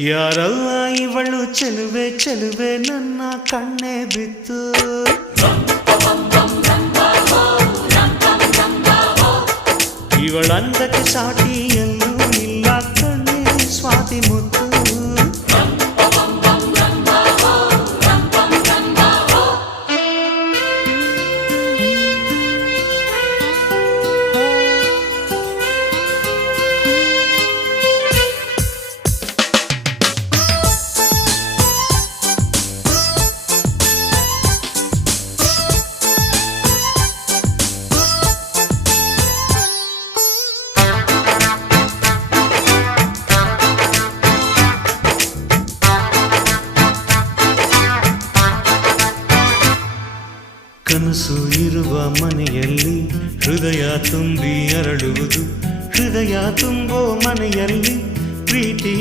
ಯಾರಲ್ಲ ಇವಳು ಚೆಲುವೆ ಚೆಲುವೆ ನನ್ನ ಕಣ್ಣೆ ಬಿತ್ತು. ಇವಳಂದಕ್ಕೆ ಸಾಟಿ ಎಲ್ಲೂ ಇಲ್ಲ ಕಣ್ಣೆ ಸ್ವಾತಿ ಮುತ್ತು. ಕನಸು ಇರುವ ಮನೆಯಲ್ಲಿ ಹೃದಯ ತುಂಬಿ ಅರಳುವುದು, ಹೃದಯ ತುಂಬೋ ಮನೆಯಲ್ಲಿ ಪ್ರೀತಿ.